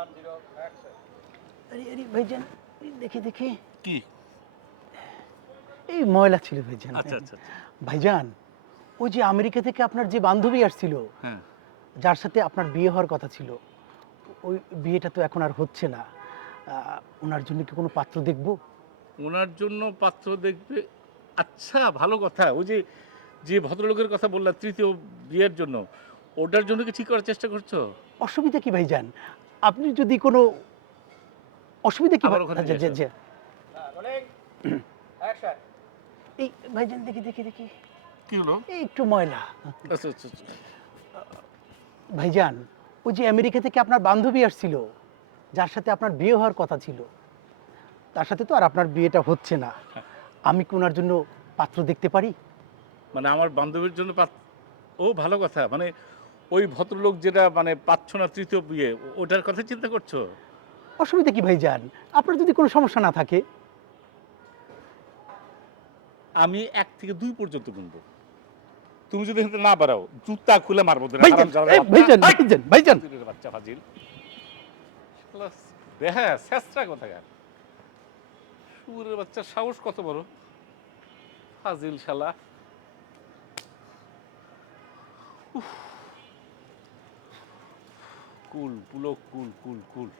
আরে আরে ভাইজান, দেখি দেখি, কি? এই ময়লা ছিল ভাইজান। আচ্ছা আচ্ছা আচ্ছা। ভাইজান, ওই যে আমেরিকা থেকে আপনার যে বান্ধবী আসছিল, হ্যাঁ, যার সাথে আপনার বিয়ে হওয়ার কথা ছিল, ওই বিয়েটা তো এখন আর হচ্ছে না। ওনার জন্য কি কোনো পাত্র দেখবো? ওনার জন্য পাত্র দেখবে। আচ্ছা, ভালো কথা। ওই যে যে ভদ্রলোকের কথা বললা তৃতীয় বিয়ের জন্য, ওটার জন্য কি ঠিক করার চেষ্টা করছো? অসুবিধা কি ভাইজান? আপনি যদি কোনো অসুবিধা কি আবার ওখানে নিয়ে যে আসো। যে এই ভাইজান, দেখি দেখি দেখি, কি হলো? এই একটু ময়লা। আচ্ছা আচ্ছা আচ্ছা। ভাইজান, ওই যে আমেরিকা থেকে আপনার বান্ধবী আসছিল, যার সাথে আপনার বিয়ে হওয়ার কথা ছিল, তার সাথে তো আর আপনার বিয়েটা হচ্ছে না। আমি কি ওনার জন্য পাত্র দেখতে পারি? মানে আমার বান্ধবীর জন্য ও ভালো কথা। মানে ওই ভদ্রলোক যেটা মানে পাচ্ছ না তৃতীয় বিয়ে, ওটার কথা চিন্তা করছো? অসুবিধা কি ভাইজান? আপনার যদি কোনো সমস্যা না থাকে। আমি ১ থেকে ২ পর্যন্ত গুনবো। তুমি যদি এখান থেকে না বাড়াও, জুতা খুলে মারবো তোরে, ভাইজান, হারামজাদার এই বাচ্চা। ভাইজান, হাই! ভাইজান, ভাইজান। ফাজিলের বাচ্চা ফাজিল। শালা হ্যাঁ, ছেঁচড়া কোথাকার। শুয়োরের বাচ্চার সাহস কত বড়! ফাজিল শালা। কুল, পুলক কুল, কুল, কুল।